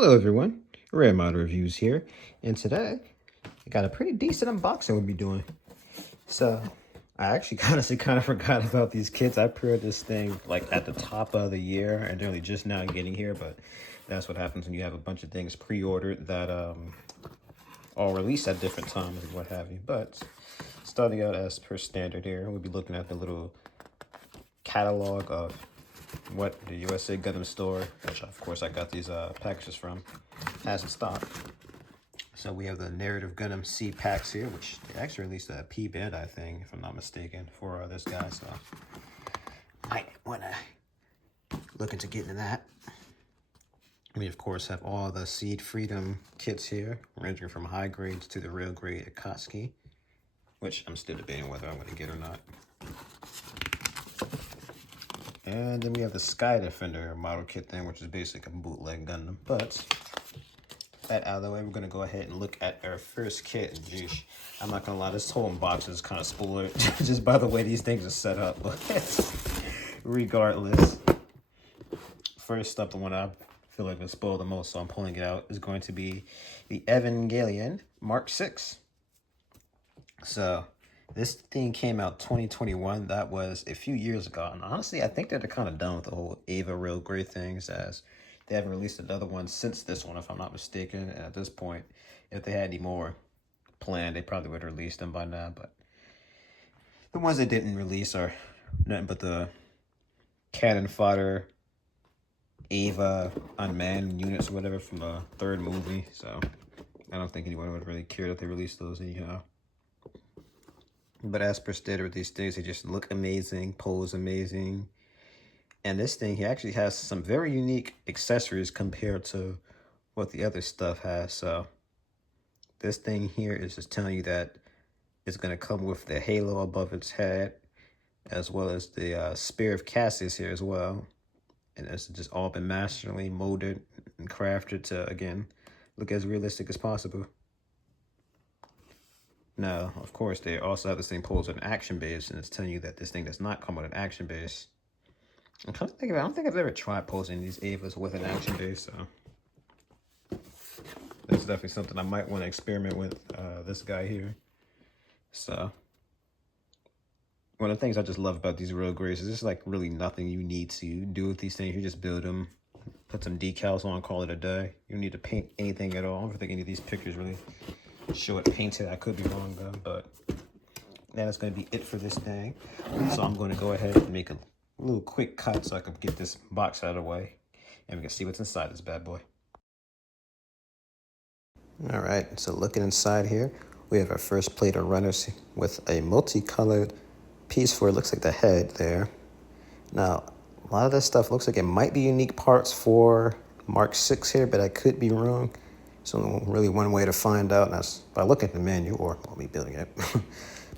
Hello everyone, Red Model Reviews here, and today I got a pretty decent unboxing we'll be doing. So, I actually honestly kind of forgot about these kits. I pre-ordered this thing like at the top of the year, and they're only just now getting here, but that's what happens when you have a bunch of things pre-ordered that all released at different times and what have you. But starting out as per standard here, we'll be looking at the little catalog of what the USA Gundam store, which of course I got these packages from, has in stock. So we have the Narrative Gundam C packs here, which they actually released a P band, I think, if I'm not mistaken, for this guy. So might want to look into getting that. We of course have all the Seed Freedom kits here, ranging from high grades to the real grade Akatsuki, which I'm still debating whether I'm going to get or not. And then we have the Sky Defender model kit thing, which is basically a bootleg Gundam. But that out of the way, we're going to go ahead and look at our first kit. And geez, I'm not going to lie, this whole box is kind of spoiled just by the way these things are set up. But regardless, first up, the one I feel like will spoil the most, so I'm pulling it out, is going to be the Evangelion Mark.06. So this thing came out 2021. That was a few years ago. And honestly, I think that they're kind of done with the whole Ava Real Great things, as they haven't released another one since this one, if I'm not mistaken. And at this point, if they had any more planned, they probably would have released them by now. But the ones they didn't release are nothing but the cannon fodder Ava unmanned units or whatever from the third movie. So I don't think anyone would really care that they released those anyhow. But as per standard, these things, they just look amazing, pose amazing. And this thing, he actually has some very unique accessories compared to what the other stuff has. So this thing here is just telling you that it's going to come with the halo above its head, as well as the Spear of Cassius here as well. And it's just all been masterly molded and crafted to, again, look as realistic as possible. Now, of course, they also have the same pose with an action base, and it's telling you that this thing does not come with an action base. I'm trying to think about it. I don't think I've ever tried posing these Avas with an action base, so that's definitely something I might want to experiment with this guy here. So one of the things I just love about these real grades is there's like really nothing you need to do with these things. You just build them, put some decals on, call it a day. You don't need to paint anything at all. I don't think any of these pictures really show it painted. I could be wrong though, but that is going to be it for this thing. So I'm going to go ahead and make a little quick cut so I can get this box out of the way, and we can see what's inside this bad boy. All right, so looking inside here, we have our first plate of runners with a multicolored piece for, it looks like the head there. Now, a lot of this stuff looks like it might be unique parts for Mark.06 here, but I could be wrong. So really one way to find out, and that's by looking at the menu or me building it.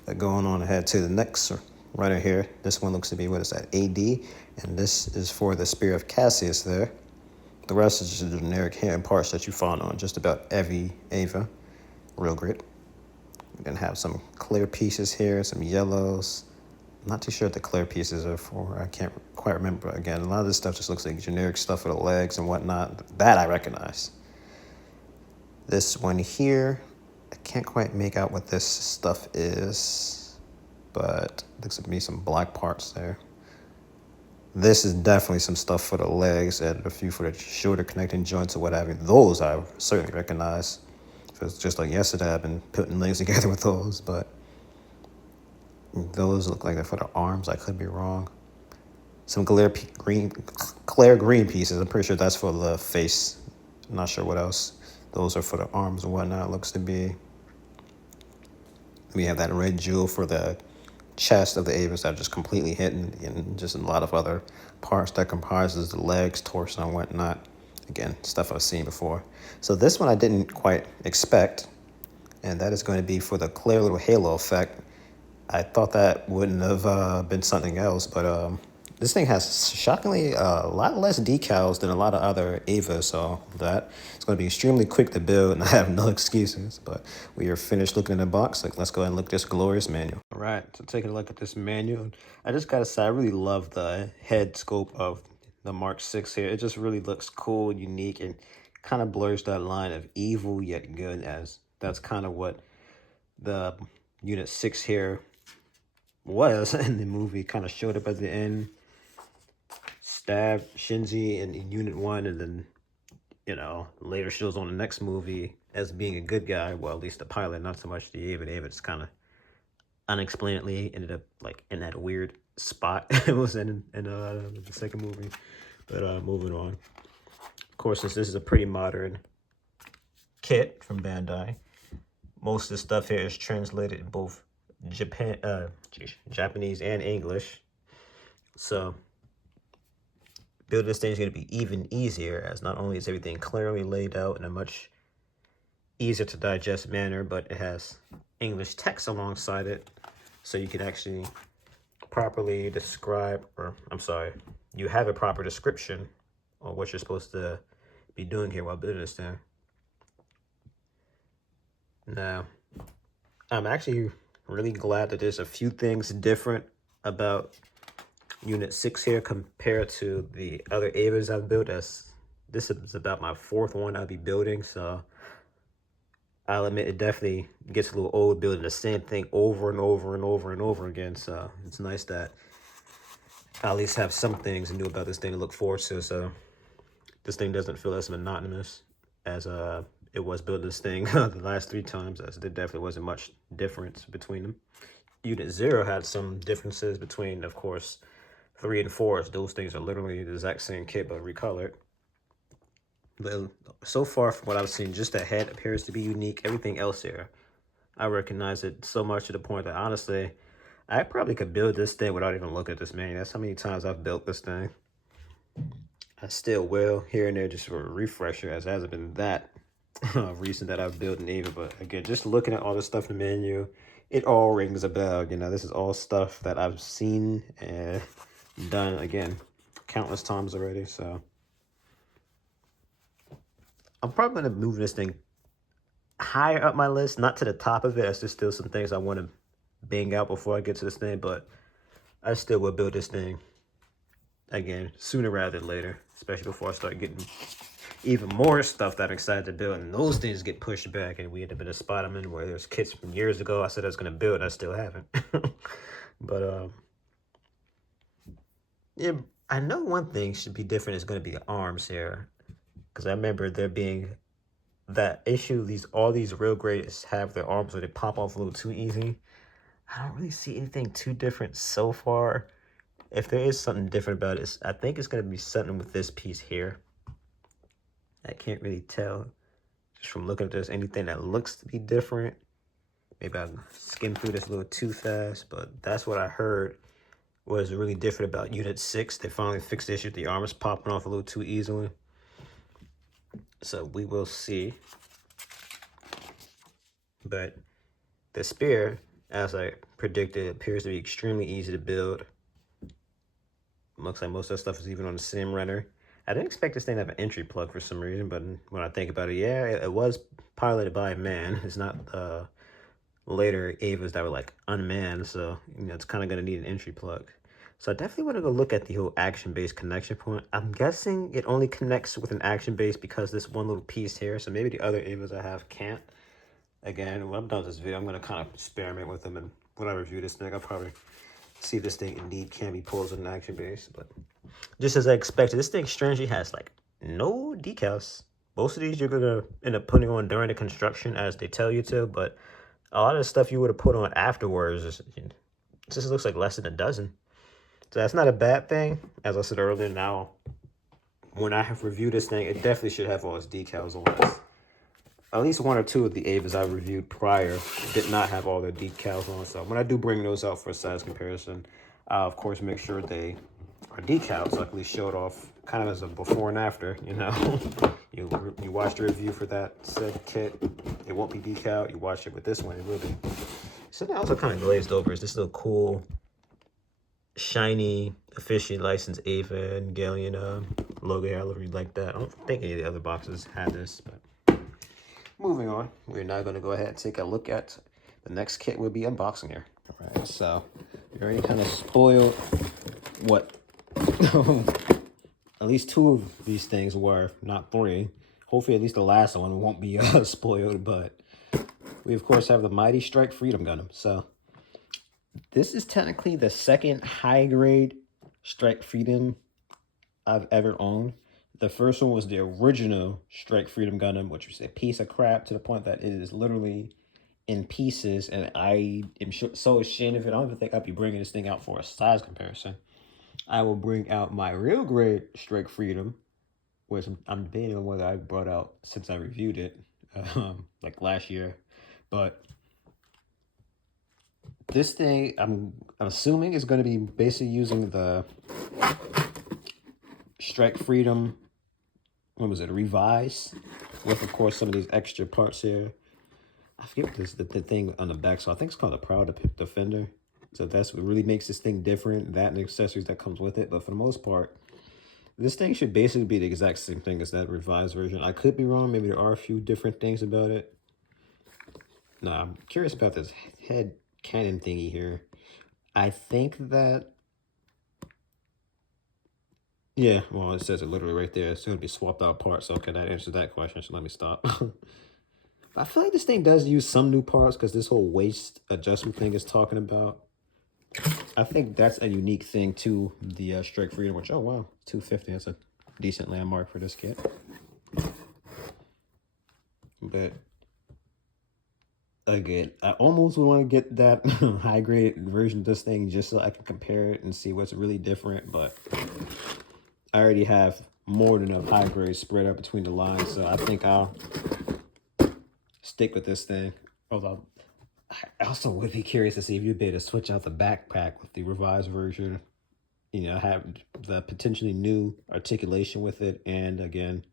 But going on ahead to the next runner here, this one looks to be, what is that, AD, and this is for the Spear of Cassius there. The rest is just the generic hand parts that you find on just about every Ava Real Grit. We're gonna have some clear pieces here, some yellows. I'm not too sure what the clear pieces are for. I can't quite remember. Again, a lot of this stuff just looks like generic stuff for the legs and whatnot. That I recognize. This one here, I can't quite make out what this stuff is, but looks to be some black parts there. This is definitely some stuff for the legs and a few for the shoulder connecting joints or whatever. Those I certainly recognize. If it's just like yesterday, I've been putting legs together with those, but those look like they're for the arms. I could be wrong. Some clear green pieces. I'm pretty sure that's for the face. I'm not sure what else. Those are for the arms and whatnot, it looks to be. We have that red jewel for the chest of the Avas that are just completely hidden, and just a lot of other parts that comprises the legs, torso, and whatnot. Again, stuff I've seen before. So this one I didn't quite expect, and that is going to be for the clear little halo effect. I thought that wouldn't have been something else, but this thing has shockingly a lot less decals than a lot of other Avas, so that it's going to be extremely quick to build, and I have no excuses. But we are finished looking in the box. Like, let's go ahead and look at this glorious manual. All right, so taking a look at this manual, I just gotta say I really love the head scope of the Mark.06 here. It just really looks cool, unique, and kind of blurs that line of evil yet good, as that's kind of what the Unit 6 here was in the movie. Kind of showed up at the end, stabbed Shinji in Unit 1, and then, you know, later shows on the next movie as being a good guy. Well, at least the pilot, not so much the Ava. The Ava just kind of unexplainedly ended up like in that weird spot it was in the second movie. But moving on. Of course, since this is a pretty modern kit from Bandai, most of the stuff here is translated in both Japanese and English. So building this thing is going to be even easier, as not only is everything clearly laid out in a much easier to digest manner, but it has English text alongside it, so you can actually properly describe, or I'm sorry, you have a proper description on what you're supposed to be doing here while building this thing. Now, I'm actually really glad that there's a few things different about Unit 6 here compared to the other Avas I've built, as this is about my fourth one I'll be building, so I'll admit it definitely gets a little old building the same thing over and over and over and over again. So it's nice that I at least have some things new about this thing to look forward to. So this thing doesn't feel as monotonous as it was building this thing the last 3 times, as there definitely wasn't much difference between them. Unit 0 had some differences between, of course, 3 and 4, as those things are literally the exact same kit but recolored. But so far from what I've seen, just the head appears to be unique. Everything else here, I recognize it so much to the point that honestly, I probably could build this thing without even looking at this manual. That's how many times I've built this thing. I still will here and there just for a refresher, as it hasn't been that recent that I've built an Ava. But again, just looking at all the stuff in the menu, it all rings a bell. You know, this is all stuff that I've seen and done, again, countless times already. So I'm probably going to move this thing higher up my list, not to the top of it, as there's still some things I want to bang out before I get to this thing, but I still will build this thing, again, sooner rather than later, especially before I start getting even more stuff that I'm excited to build, and those things get pushed back, and we end up in a spot I'm in where there's kits from years ago I said I was going to build, and I still haven't. But, yeah, I know one thing should be different is going to be the arms here, because I remember there being that issue, all these real grades have their arms where they pop off a little too easy. I don't really see anything too different so far. If there is something different about it, I think it's going to be something with this piece here. I can't really tell just from looking at this anything that looks to be different. Maybe I skimmed through this a little too fast, but that's what I heard was really different about Unit 6. They finally fixed the issue with the arms popping off a little too easily. So we will see. But the spear, as I predicted, appears to be extremely easy to build. Looks like most of that stuff is even on the sim runner. I didn't expect this thing to have an entry plug for some reason, but when I think about it, yeah, it was piloted by a man. It's not later Avas that were like unmanned, so you know it's kind of going to need an entry plug. So I definitely want to go look at the whole action-based connection point. I'm guessing it only connects with an action base because this one little piece here. So maybe the other Avas I have can't. Again, when I'm done with this video, I'm going to kind of experiment with them. And when I review this thing, I'll probably see if this thing indeed can be pulled with an action base. But just as I expected, this thing strangely has like no decals. Most of these you're going to end up putting on during the construction as they tell you to. But a lot of the stuff you would have put on afterwards just looks like less than a dozen. So that's not a bad thing. As I said earlier, now, when I have reviewed this thing, it definitely should have all its decals on it. At least 1 or 2 of the Avas I reviewed prior did not have all their decals on. So when I do bring those out for a size comparison, I'll, of course, make sure they are decals. So I can at least show it off kind of as a before and after, you know. you watch the review for that said kit, it won't be decaled. You watch it with this one, it will be. So that also kind of glazed over is this little cool, shiny, officially licensed Evangelion logo here. I really like that. I don't think any of the other boxes had this, but moving on, we're now going to go ahead and take a look at the next kit we'll be unboxing here. All right, so we already kind of spoiled what at least 2 of these things were, not 3. hopefully at least the last one won't be spoiled. But we of course have the Mighty Strike Freedom Gundam. So this is technically the second high grade Strike Freedom I've ever owned. The first one was the original Strike Freedom Gundam, which was a piece of crap to the point that it is literally in pieces, and I am so ashamed of it. I don't even think I'd be bringing this thing out for a size comparison. I will bring out my real grade Strike Freedom, which I'm debating on whether I brought out since I reviewed it, like last year. But this thing, I'm assuming is going to be basically using the Strike Freedom, what was it, Revise, with of course some of these extra parts here. I forget what this the thing on the back, so I think it's called a Proud Defender. So that's what really makes this thing different, that and the accessories that comes with it. But for the most part, this thing should basically be the exact same thing as that revised version. I could be wrong. Maybe there are a few different things about it. Now, I'm curious about this head cannon thingy here. I think that... Yeah, well, it says it literally right there. It's going to be swapped out parts. So, okay, that answers that question. So let me stop. I feel like this thing does use some new parts because this whole waist adjustment thing is talking about. I think that's a unique thing to the Strike Freedom, which, oh wow, 250. That's a decent landmark for this kit. But again, I almost want to get that high grade version of this thing just so I can compare it and see what's really different. But I already have more than enough high grade spread out between the lines, so I think I'll stick with this thing. Although I also would be curious to see if you'd be able to switch out the backpack with the revised version. You know, have the potentially new articulation with it, and again,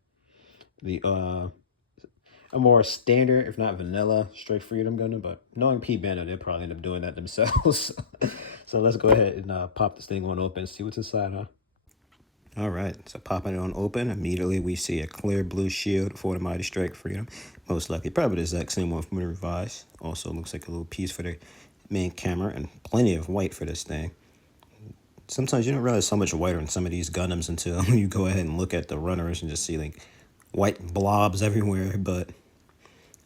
the a more standard, if not vanilla, Strike Freedom Gundam. But knowing P Bando, they'll probably end up doing that themselves. So let's go ahead and pop this thing on open and see what's inside, huh? All right, so popping it on open, immediately we see a clear blue shield for the Mighty Strike Freedom. Most likely, probably the exact same one from the revised. Also looks like a little piece for the main camera and plenty of white for this thing. Sometimes you don't realize how much white are in some of these Gundams until you go ahead and look at the runners and just see like white blobs everywhere. But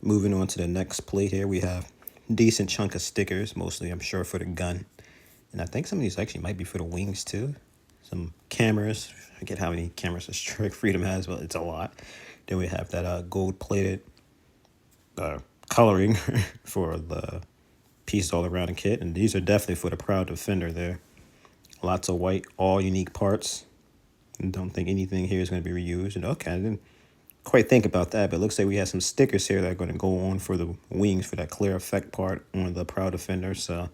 moving on to the next plate here, we have a decent chunk of stickers, mostly I'm sure for the gun. And I think some of these actually might be for the wings too. Some cameras. I forget how many cameras a Strike Freedom has, but it's a lot. Then we have that gold-plated coloring for the piece all around the kit. And these are definitely for the Proud Defender there. Lots of white, all unique parts. Don't think anything here is going to be reused. And okay, I didn't quite think about that, but it looks like we have some stickers here that are going to go on for the wings for that clear effect part on the Proud Defender. So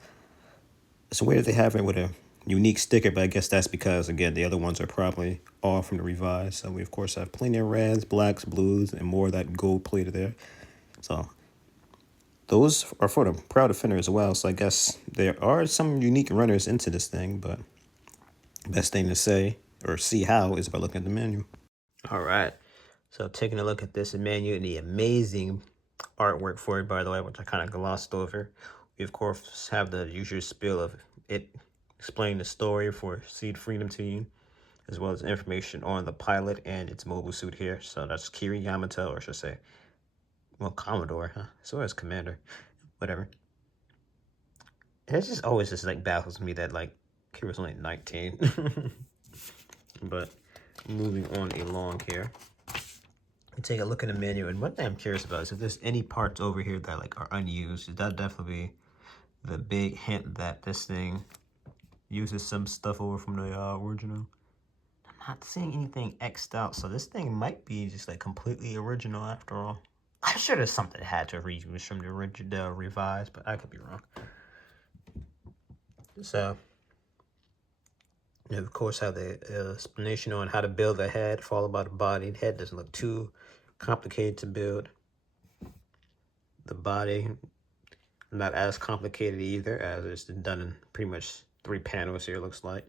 it's weird that they have it with a unique sticker, but I guess that's because, again, the other ones are probably all from the revised. So we, of course, have plenty of reds, blacks, blues, and more of that gold plated there. So those are for the Proud Defender as well. So I guess there are some unique runners into this thing, but best thing to say or see how is by looking at the menu. All right. So taking a look at this menu and the amazing artwork for it, by the way, which I kind of glossed over. We, of course, have the usual spiel of it explaining the story for Seed Freedom Team, as well as information on the pilot and its mobile suit here. So that's Kiri Yamato, or I should say, well, Commodore, huh? So as Commander, whatever. And it's just always just like baffles me that like Kiri's only 19. But moving on along here, we take a look at the menu, and one thing I'm curious about is if there's any parts over here that like are unused. That'd definitely be the big hint that this thing uses some stuff over from the original. I'm not seeing anything X'd out, so this thing might be just like completely original after all. I'm sure there's something that had to reuse from the original revised, but I could be wrong. So, and of course, have the explanation on how to build the head, followed by the body. The head doesn't look too complicated to build. The body, not as complicated either, as it's done in pretty much 3 panels here, looks like.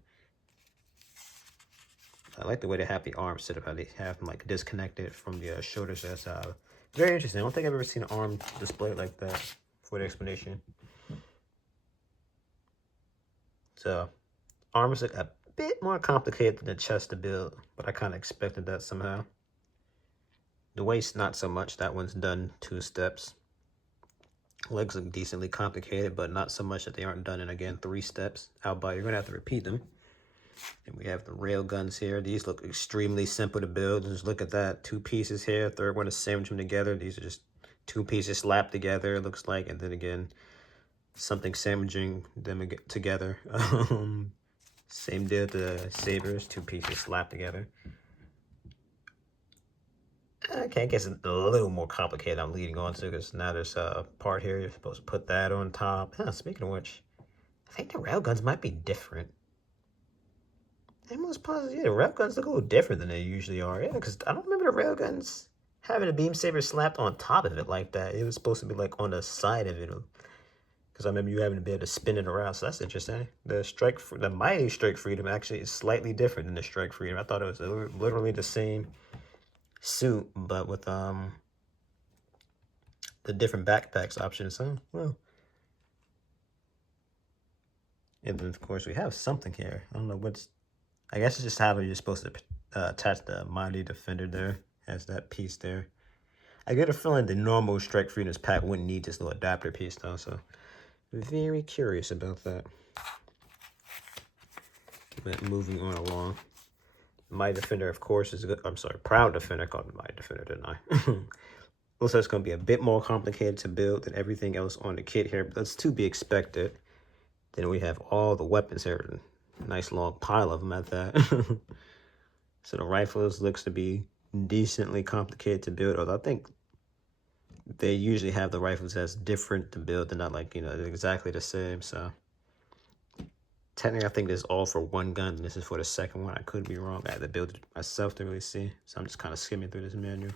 I like the way they have the arms set up, how they have them like disconnected from the shoulders. That's very interesting. I don't think I've ever seen an arm displayed like that for the explanation. So, arms look a bit more complicated than the chest to build, but I kind of expected that somehow. The waist, not so much. That one's done 2 steps. Legs look decently complicated, but not so much that they aren't done in, again, 3 steps. Albeit you're going to have to repeat them. And we have the rail guns here. These look extremely simple to build. Just look at that. 2 pieces here. Third one is sandwich them together. These are just 2 pieces slapped together, it looks like. And then again, something sandwiching them together. Same deal with the sabers. 2 pieces slapped together. Okay, I guess it's a little more complicated I'm leading on to, because now there's a part here. You're supposed to put that on top. Speaking of which, I think the railguns might be different. I'm most positive, yeah, the railguns look a little different than they usually are. Yeah, because I don't remember the railguns having a beam saber slapped on top of it like that. It was supposed to be like on the side of it. Because I remember you having to be able to spin it around. So that's interesting. The Mighty Strike Freedom actually is slightly different than the Strike Freedom. I thought it was literally the same suit, but with the different backpacks options. So, well. And then, of course, we have something here. I don't know what's... I guess it's just how you're supposed to attach the Mighty Defender there. Has that piece there. I get a feeling the normal Strike Freedoms pack wouldn't need this little adapter piece, though. So, very curious about that. But moving on along. Mighty Defender, of course, is good. I'm sorry, Proud Defender. I called it Mighty Defender, didn't I? Looks like it's going to be a bit more complicated to build than everything else on the kit here, but that's to be expected. Then we have all the weapons here. Nice long pile of them at that. So the rifles looks to be decently complicated to build, although I think they usually have the rifles as different to build. They're not like, they're exactly the same. So technically, I think this is all for one gun, and this is for the second one. I could be wrong. I had to build it myself to really see. So I'm just kind of skimming through this manual.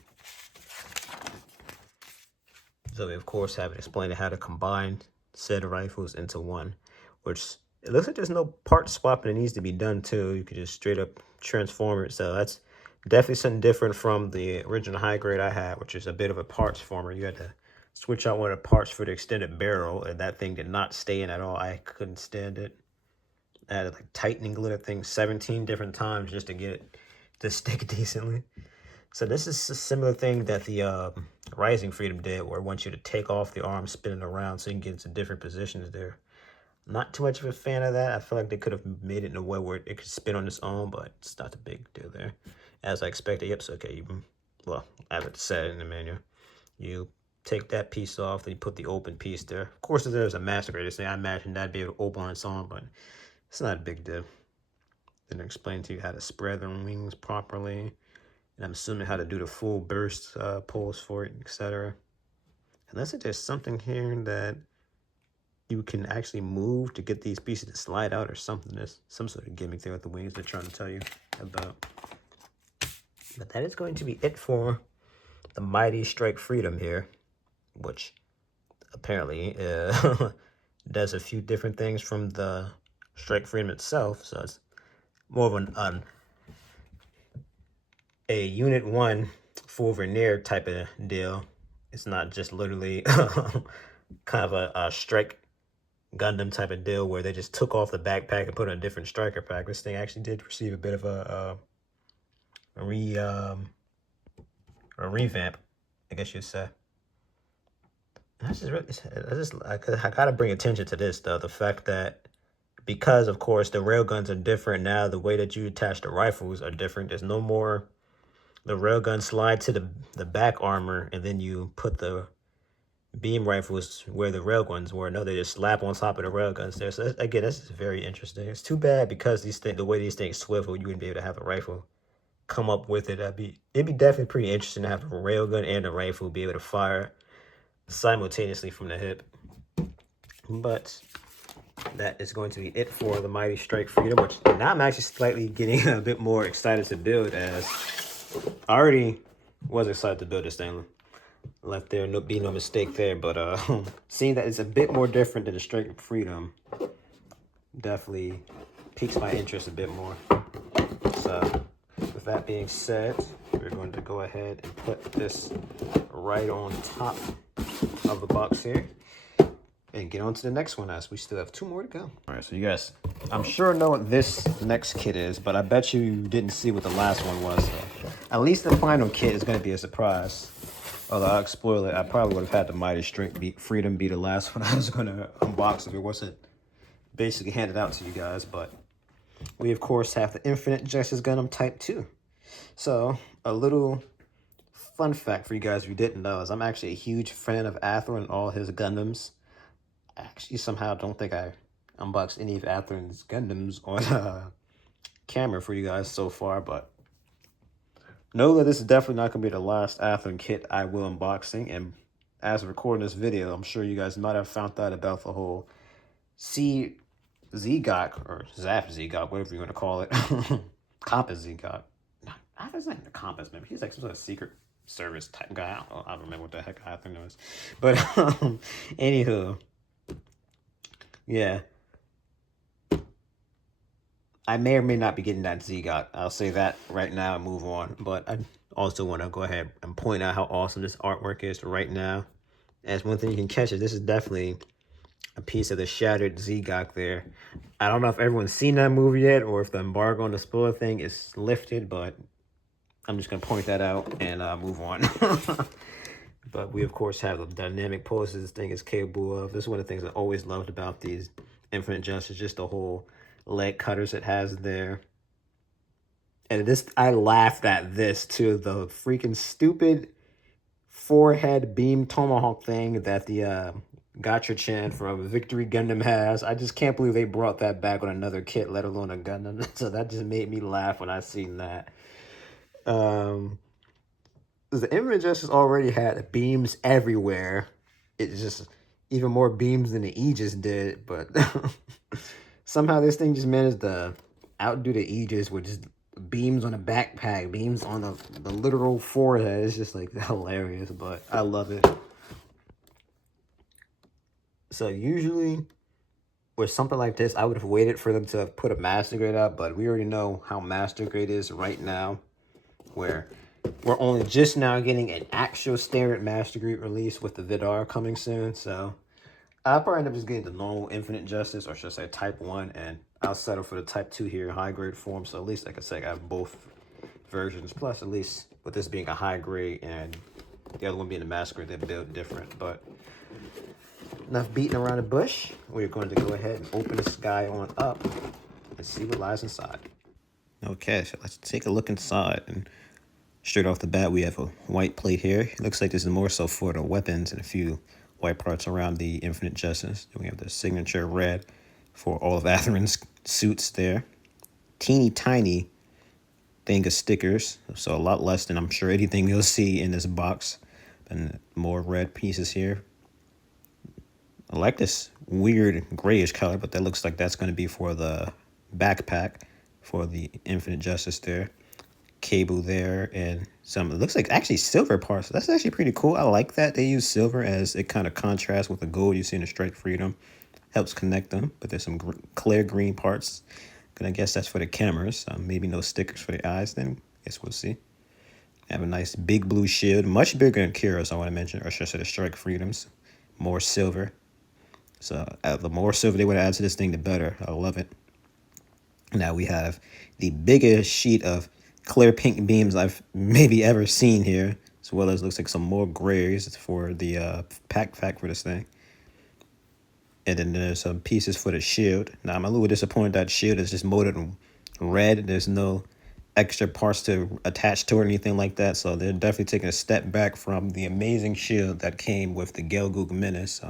So we, of course, have it explaining how to combine said rifles into one, which it looks like there's no part swapping that needs to be done, too. You could just straight up transform it. So that's definitely something different from the original high grade I had, which is a bit of a parts former. You had to switch out one of the parts for the extended barrel, and that thing did not stay in at all. I couldn't stand it. I had to like tightening glue that thing 17 different times just to get it to stick decently. So this is a similar thing that the Rising Freedom did, where it wants you to take off the arm, spin it around so you can get into different positions there. Not too much of a fan of that. I feel like they could have made it in a way where it could spin on its own, but it's not a big deal there. As I expected, yep, so okay, well, as it said in the manual, you take that piece off, then you put the open piece there. Of course, if there's a master grade, I imagine that'd be able to open on its own, but it's not a big deal. Then I explain to you how to spread the wings properly. And I'm assuming how to do the full burst pulls for it, etc. Unless there's something here that you can actually move to get these pieces to slide out or something. There's some sort of gimmick there with the wings they're trying to tell you about. But that is going to be it for the Mighty Strike Freedom here, which apparently does a few different things from the Strike Freedom itself. So it's more of a Unit 1 full veneer type of deal. It's not just literally kind of a Strike Gundam type of deal where they just took off the backpack and put on a different striker pack. This thing actually did receive a bit of a revamp, I guess you'd say. I gotta bring attention to this though, the fact that because of course the railguns are different now, the way that you attach the rifles are different. There's no more the railgun slide to the back armor and then you put the beam rifles where the railguns were. No, they just slap on top of the railguns there. So again, this is very interesting. It's too bad because the way these things swivel, you wouldn't be able to have a rifle come up with it. It'd be definitely pretty interesting to have a railgun and a rifle be able to fire simultaneously from the hip. But that is going to be it for the Mighty Strike Freedom, which now I'm actually slightly getting a bit more excited to build, as I already was excited to build this thing. Left there, be no mistake there, but seeing that it's a bit more different than the Strike Freedom definitely piques my interest a bit more. So with that being said, we're going to go ahead and put this right on top of the box here and get on to the next one, as we still have 2 more to go. All right, so you guys, I'm sure know what this next kit is, but I bet you didn't see what the last one was. So At least the final kit is going to be a surprise. Although I'll spoil it, I probably would have had the Mighty Strength Freedom be the last one I was going to unbox if it wasn't basically handed out to you guys. But we, of course, have the Infinite Justice Gundam Type 2. So, a little fun fact for you guys if you didn't know is I'm actually a huge fan of Atherin and all his Gundams. I actually somehow don't think I unboxed any of Atherin's Gundams on camera for you guys so far, but know that this is definitely not going to be the last Atherin kit I will unboxing. And as of recording this video, I'm sure you guys might have found out about the whole Zgok or Zap Zgok, whatever you want to call it. Compass Zgok. No, I was like the Compass, man. He's like some sort of secret service type guy. I don't remember what the heck Atherin was. But anywho, yeah. I may or may not be getting that Zgok. I'll say that right now and move on. But I also want to go ahead and point out how awesome this artwork is right now. As one thing you can catch is this is definitely a piece of the shattered Zgok there. I don't know if everyone's seen that movie yet or if the embargo on the spoiler thing is lifted, but I'm just going to point that out and move on. But we, of course, have the dynamic poses this thing is capable of. This is one of the things I always loved about these Infinite Justice, just the whole leg cutters it has there. And this, I laughed at this too, the freaking stupid forehead beam tomahawk thing that the Gotcha-chan from Victory Gundam has. I just can't believe they brought that back on another kit, let alone a Gundam. So that just made me laugh when I seen that. The Infinite Justice already had beams everywhere. It's just even more beams than the Aegis did, but somehow this thing just managed to outdo the Aegis with just beams on the backpack, beams on the literal forehead. It's just like hilarious, but I love it. So usually with something like this, I would have waited for them to have put a master grade out, but we already know how master grade is right now, where we're only just now getting an actual standard master grade release with the Vidar coming soon. So I'll probably end up just getting the normal Infinite Justice, or should I say Type 1, and I'll settle for the Type 2 here, high grade form. So at least, like I said, I have both versions. Plus, at least with this being a high grade and the other one being a master grade, they're built different. But enough beating around the bush. We're going to go ahead and open this guy on up and see what lies inside. Okay, so let's take a look inside. And straight off the bat, we have a white plate here. It looks like this is more so for the weapons and a few white parts around the Infinite Justice. Then we have the signature red for all of Atherin's suits there. Teeny tiny thing of stickers, so a lot less than I'm sure anything you'll see in this box. And more red pieces here. I like this weird grayish color, but that looks like that's going to be for the backpack for the Infinite Justice there. Cable there, and some, it looks like actually silver parts. That's actually pretty cool. I like that they use silver as it kind of contrasts with the gold you see in the Strike Freedom. Helps connect them, but there's some clear green parts. And I guess that's for the cameras. Maybe no stickers for the eyes then. Guess we'll see. Have a nice big blue shield, much bigger than Kira's, I want to mention, or should I say the Strike Freedoms. More silver. So the more silver they would add to this thing, the better. I love it. Now we have the biggest sheet of clear pink beams I've maybe ever seen here, as well as looks like some more grays for the pack for this thing. And then there's some pieces for the shield. Now I'm a little disappointed that shield is just molded in red. There's no extra parts to attach to it or anything like that. So they're definitely taking a step back from the amazing shield that came with the Gelgoog Menace.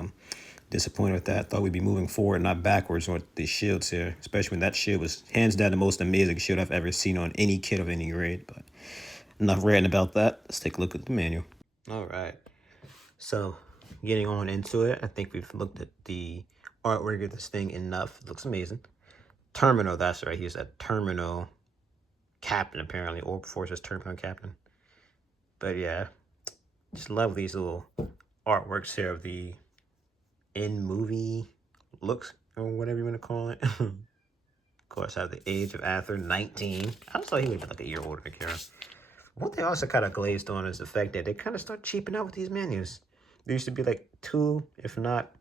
Disappointed with that. Thought we'd be moving forward, not backwards with the shields here, especially when that shield was hands down the most amazing shield I've ever seen on any kit of any grade. But enough ranting about that. Let's take a look at the manual. All right. So getting on into it, I think we've looked at the artwork of this thing enough. It looks amazing. Terminal, that's right. He's a Terminal captain, apparently. Orb Force's Terminal captain. But yeah, just love these little artworks here of the in-movie looks, or whatever you want to call it. Of course, I have the age of Aether, 19. I just thought he would be like a year older than Kira. One thing also kind of glazed on is the fact that they kind of start cheaping out with these menus. There used to be like 2, if not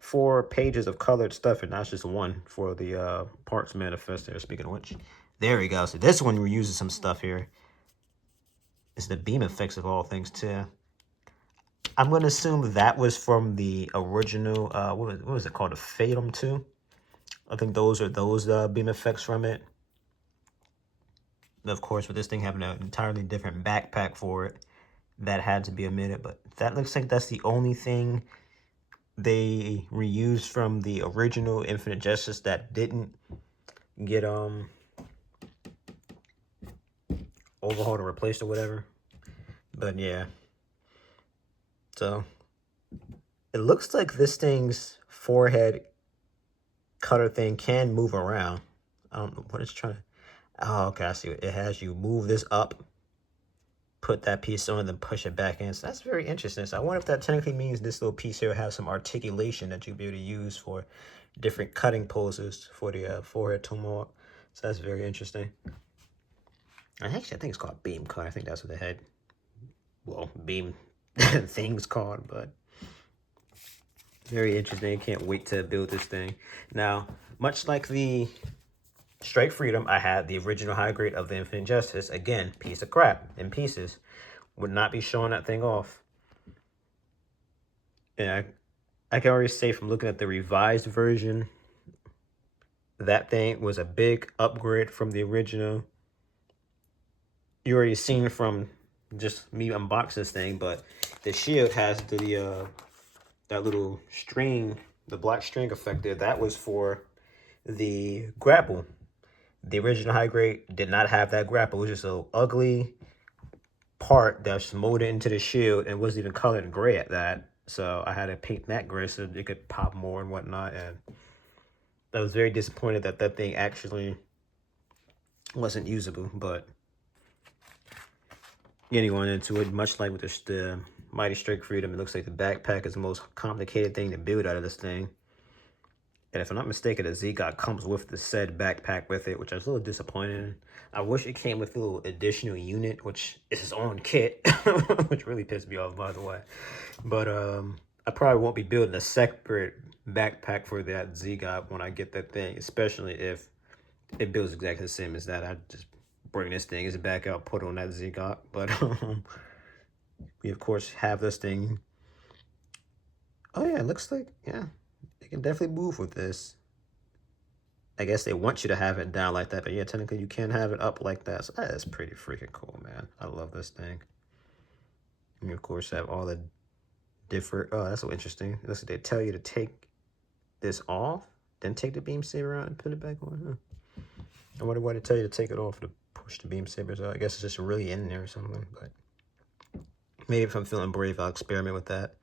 4 pages of colored stuff, and now it's just 1 for the parts manifest there, speaking of which. There we go. So this one we're using some stuff here. It's the beam effects of all things too. I'm gonna assume that was from the original. What was it called? The Fatum 2. I think those are those beam effects from it. Of course, with this thing having an entirely different backpack for it, that had to be omitted. But that looks like that's the only thing they reused from the original Infinite Justice that didn't get overhauled or replaced or whatever. But yeah, so it looks like this thing's forehead cutter thing can move around. I don't know what it's trying to. Oh, okay, I see it. It has you move this up, put that piece on, then push it back in. So that's very interesting. So I wonder if that technically means this little piece here has some articulation that you'll be able to use for different cutting poses for the forehead tomahawk. So that's very interesting. And actually, I think it's called beam cut. I think that's what the head, well, beam thing's called, but very interesting. Can't wait to build this thing. Now, much like the Strike Freedom, I had the original high grade of the Infinite Justice. Again, piece of crap in pieces. Would not be showing that thing off. And I can already say from looking at the revised version, that thing was a big upgrade from the original. You already seen from just me unboxing this thing, but the shield has the that little string, the black string effect there. That was for the grapple. The original high grade did not have that grapple. It was just an ugly part that's molded into the shield and wasn't even colored gray at that. So I had to paint that gray so it could pop more and whatnot. And I was very disappointed that that thing actually wasn't usable. But getting on into it, much like with the Mighty Strike Freedom, it looks like the backpack is the most complicated thing to build out of this thing. And if I'm not mistaken, the Zgot comes with the said backpack with it, which I was a little disappointed in. I wish it came with a little additional unit, which is his own kit, which really pissed me off, by the way. But I probably won't be building a separate backpack for that Zgot when I get that thing, especially if it builds exactly the same as that. I just bring this thing as a back out, put on that Zgot. But we, of course, have this thing. Oh, yeah, it looks like, yeah. You can definitely move with this. I guess they want you to have it down like that, but yeah, technically you can have it up like that. So that is pretty freaking cool, man. I love this thing. And you, of course, have all the different... Oh, that's so interesting. Looks like they tell you to take this off, then take the beam saber out and put it back on. Huh? I wonder why they tell you to take it off to push the beam sabers out. I guess it's just really in there or something, but maybe if I'm feeling brave, I'll experiment with that.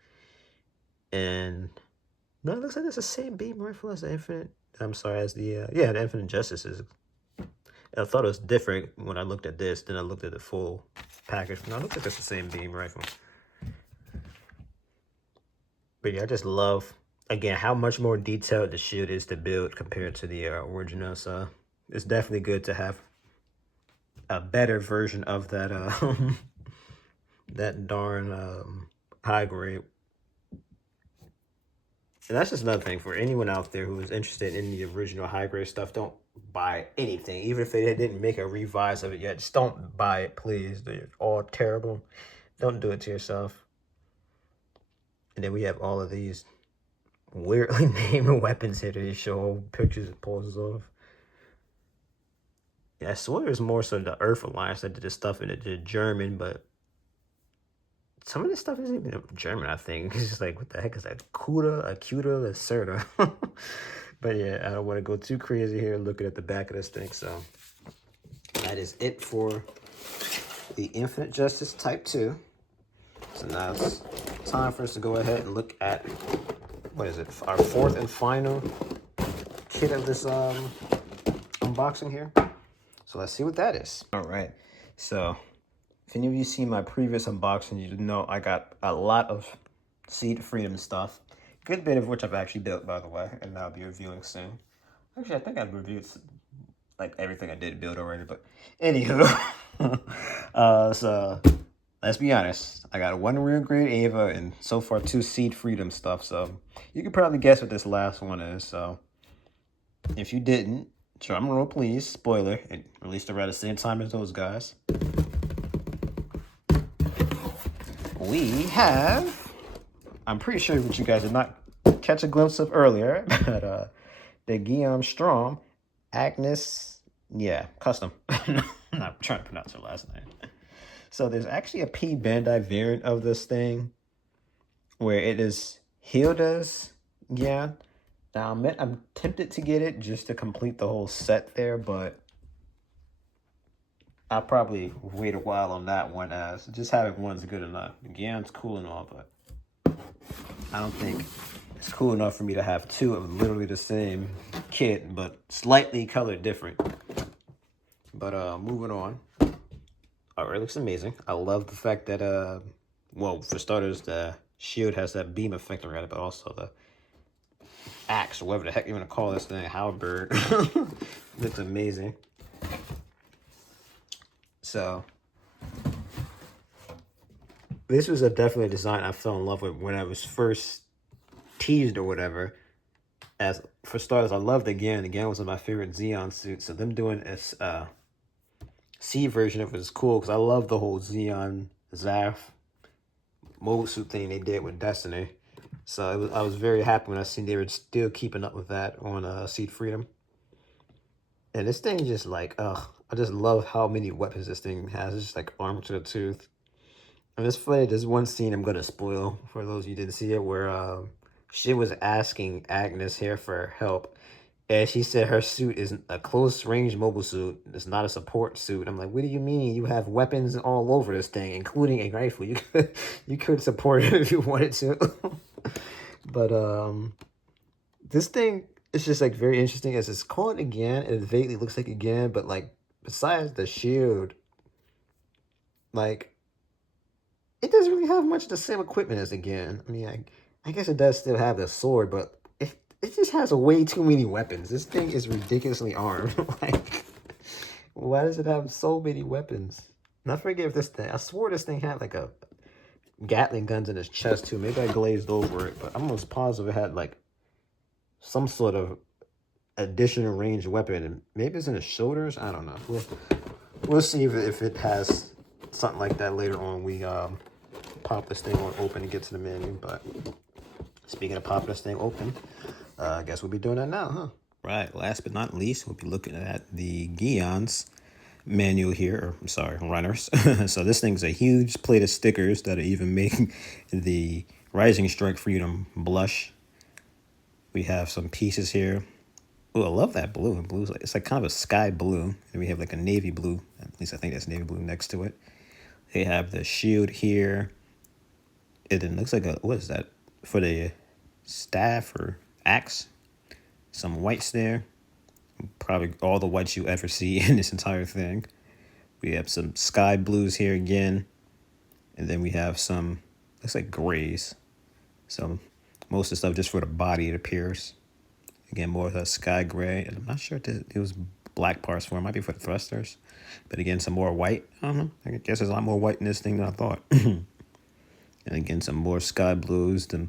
And... No, it looks like it's the same beam rifle as the Infinite. I'm sorry, as the yeah, the Infinite Justice is. I thought it was different when I looked at this. Then I looked at the full package. No, it looks like it's the same beam rifle. But yeah, I just love again how much more detailed the shield is to build compared to the original. So it's definitely good to have a better version of that that darn high grade. And that's just another thing for anyone out there who is interested in the original high grade stuff. Don't buy anything, even if they didn't make a revise of it yet. Just don't buy it, please. They're all terrible. Don't do it to yourself. And then we have all of these weirdly named weapons here that they show pictures and poses of. Yeah, I swear it's more so the Earth Alliance that did this stuff in the German, but some of this stuff isn't even German, I think. It's just like, what the heck is that? Acuta, Lacerda. But yeah, I don't want to go too crazy here looking at the back of this thing. So that is it for the Infinite Justice Type 2. So now it's time for us to go ahead and look at, what is it? Our fourth and final kit of this unboxing here. So let's see what that is. All right. So if any of you seen my previous unboxing, you know I got a lot of Seed Freedom stuff. Good bit of which I've actually built, by the way, and I'll be reviewing soon. Actually, I think I've reviewed like everything I did build already, but anywho. So let's be honest. I got one real grade Ava and so far 2 Seed Freedom stuff. So you can probably guess what this last one is. So if you didn't, drum roll please. Spoiler, it released around the same time as those guys. we have, I'm pretty sure what you guys did not catch a glimpse of earlier, but the Gyan Strom Agnes, yeah, custom. I'm not trying to pronounce her last name. So there's actually a P Bandai variant of this thing where it is Hilda's Gyan. Now I'm tempted to get it just to complete the whole set there, but I'll probably wait a while on that one, as just having one's good enough. Gyan's cool and all, but I don't think it's cool enough for me to have two of literally the same kit, but slightly colored different. But moving on. All right, looks amazing. I love the fact that well, for starters, the shield has that beam effect around it, but also the axe, or whatever the heck you want to call this thing, halberd, looks amazing. So this was definitely a design I fell in love with when I was first teased or whatever. As for starters, I loved the Gyan. The Gyan was one of my favorite Xeon suits, so them doing this C version of it was cool because I love the whole Xeon Zaph mobile suit thing they did with Destiny. So I was very happy when I seen they were still keeping up with that on Seed Freedom. And this thing just like, I just love how many weapons this thing has. It's just like armor to the tooth. And it's funny, there's one scene I'm gonna spoil for those of you who didn't see it, where she was asking Agnes here for help. And she said her suit is a close range mobile suit. It's not a support suit. I'm like, what do you mean? You have weapons all over this thing, including a rifle. You could support it if you wanted to. But this thing is just like very interesting, as it's called again. It vaguely looks like again, but like besides the shield, like it doesn't really have much of the same equipment as again. I mean, I guess it does still have the sword, but it just has way too many weapons. This thing is ridiculously armed. Like, why does it have so many weapons? And I forget if this thing, I swore this thing had like a Gatling guns in its chest too. Maybe I glazed over it, but I'm almost positive it had like some sort of additional range weapon. And maybe it's in its shoulders. I don't know. We'll see if it has something like that later on. We pop this thing on open and get to the menu. But speaking of popping this thing open, I guess we'll be doing that now, huh? Right, last but not least, we'll be looking at the Gyan's manual here, or I'm sorry, runners. So this thing's a huge plate of stickers that are even making the Rising Strike Freedom blush. We have some pieces here. Oh, I love that blue. Blue's like, it's like kind of a sky blue. And we have like a navy blue. At least I think that's navy blue next to it. They have the shield here. It then looks like a, what is that? For the staff or axe. Some whites there. Probably all the whites you ever see in this entire thing. We have some sky blues here again. And then we have some, looks like grays. So most of the stuff just for the body, it appears. Again, more of a sky gray. I'm not sure if it was black parts for it. It might be for the thrusters. But again, some more white. I don't know. I guess there's a lot more white in this thing than I thought. And again, some more sky blues. The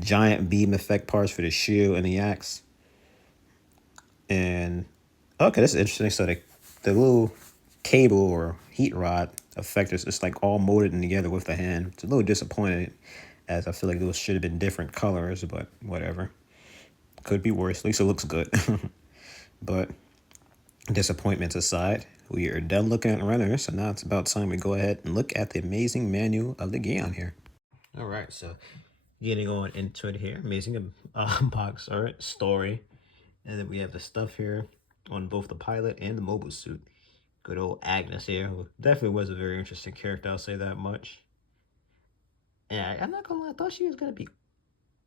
giant beam effect parts for the shield and the axe. And, okay, this is interesting. So the little cable or heat rod effect is just like all molded in together with the hand. It's a little disappointed, as I feel like those should have been different colors, but whatever. Could be worse. At least it looks good. But disappointments aside, we are done looking at runners, so now it's about time we go ahead and look at the amazing manual of the Gyan here. All right, so getting on into it here. Amazing box art, story. And then we have the stuff here on both the pilot and the mobile suit. Good old Agnes here, who definitely was a very interesting character, I'll say that much. And I'm not gonna lie, I thought she was gonna be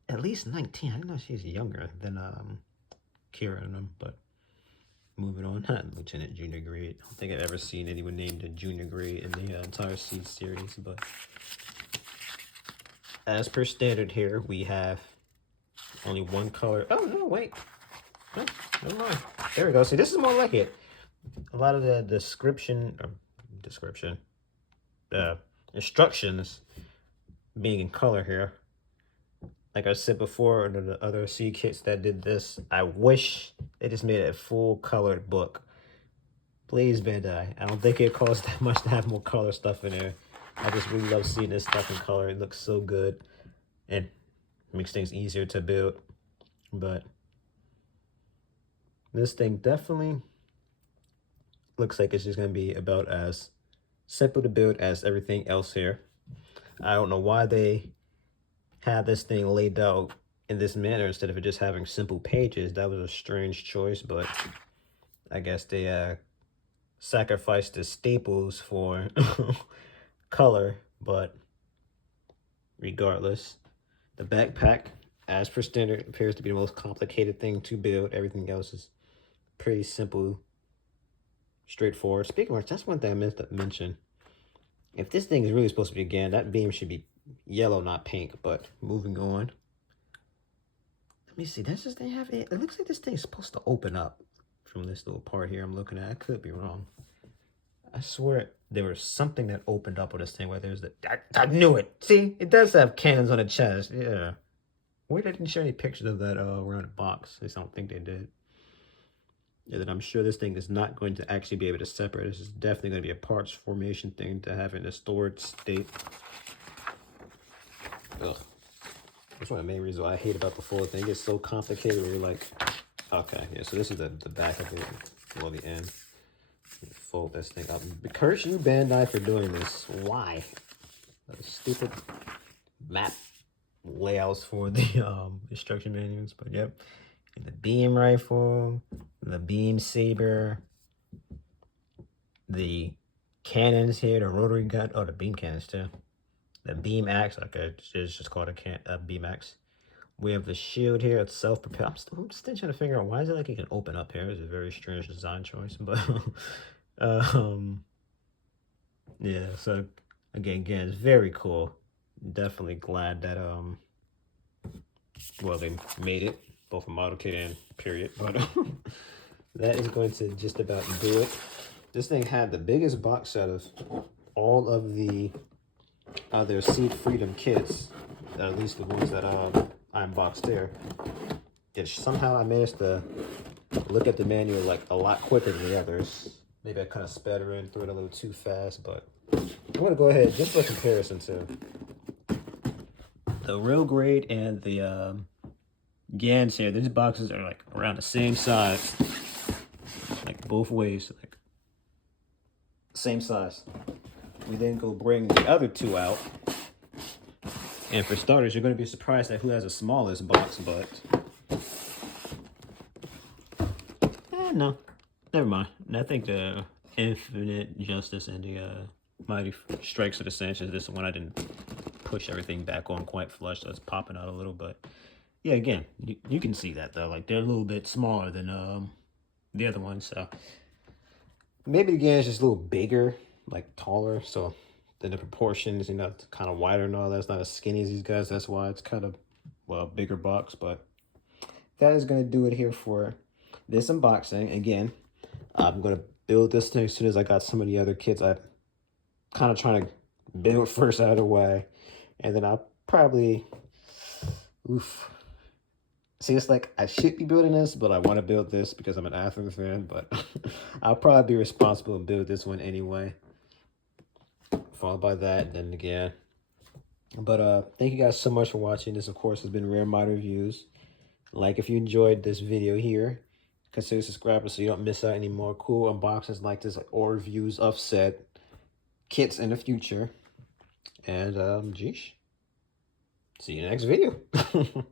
at least 19. I didn't know she was younger than Kira and them, but moving on. Lieutenant Junior Grade. I don't think I've ever seen anyone named a Junior Grade in the entire Seed series, but as per standard here, we have only one color. Oh, no, wait. Oh, never mind. There we go. See, this is more like it. A lot of the instructions being in color here. Like I said before, under the other C kits that did this, I wish they just made it a full colored book. Please, Bandai. I don't think it costs that much to have more color stuff in there. I just really love seeing this stuff in color. It looks so good and makes things easier to build. But this thing definitely looks like it's just going to be about as simple to build as everything else here. I don't know why they had this thing laid out in this manner instead of it just having simple pages. That was a strange choice, but I guess they sacrificed the staples for color. But regardless, the backpack, as per standard, appears to be the most complicated thing to build. Everything else is pretty simple, straightforward. Speaking of which, that's one thing I meant to mention. If this thing is really supposed to be Gyan, that beam should be yellow, not pink. But moving on. Let me see. Does this thing have it? It looks like this thing is supposed to open up from this little part here I'm looking at. I could be wrong. I swear there was something that opened up on this thing where there's the... I knew it. See? It does have cannons on the chest. Yeah. Wait, I didn't show any pictures of that around the box. At least I don't think they did. Yeah, then I'm sure this thing is not going to actually be able to separate. This is definitely going to be a parts formation thing to have in a stored state. Ugh. That's one of the main reasons why I hate about the full thing. It gets so complicated where you're like, okay, yeah, so this is the back of it, well, the end. Fold this thing up. Curse you, Bandai, for doing this. Why? Stupid map layouts for the instruction manuals, but yep. And the beam rifle, the beam saber, the cannons here, the rotary gun, oh, the beam cannons too. The beam axe, okay, it's just called a beam axe. We have the shield here, it's self-propelled. I'm still trying to figure out why is it like it can open up here. It's a very strange design choice, but yeah, so again, it's very cool. Definitely glad that well, they made it, both a model kit and period, but that is going to just about do it. This thing had the biggest box set of all of the other Seed Freedom kits, at least the ones that I unboxed there. Yet somehow I managed to look at the manual like a lot quicker than the others. Maybe I kind of sped her in through it a little too fast, but I'm going to go ahead just for comparison to the real grade and the Gyans here. These boxes are like around the same size, like both ways, like same size. We then go bring the other two out. And for starters, you're going to be surprised at who has the smallest box, but no, never mind. I think the Infinite Justice and the Mighty Strikes of the Sanctions, this one I didn't push everything back on quite flush, so it's popping out a little, but yeah, again, you can see that though, like they're a little bit smaller than the other ones, so maybe again it's just a little bigger, like taller, so then the proportions, you know, it's kind of wider and all that. It's not as skinny as these guys, that's why it's kind of, well, a bigger box. But that is going to do it here for this unboxing. Again, I'm going to build this thing as soon as I got some of the other kits I'm kind of trying to build first out of the way, and then I'll probably, see, it's like I should be building this, but I want to build this because I'm an Athens fan, but I'll probably be responsible and build this one anyway. Followed by that, then again. But thank you guys so much for watching. This, of course, has been Rare Mod Reviews. Like if you enjoyed this video here, consider subscribing so you don't miss out any more cool unboxings like this, or reviews of said kits in the future. And, geesh. See you in the next video.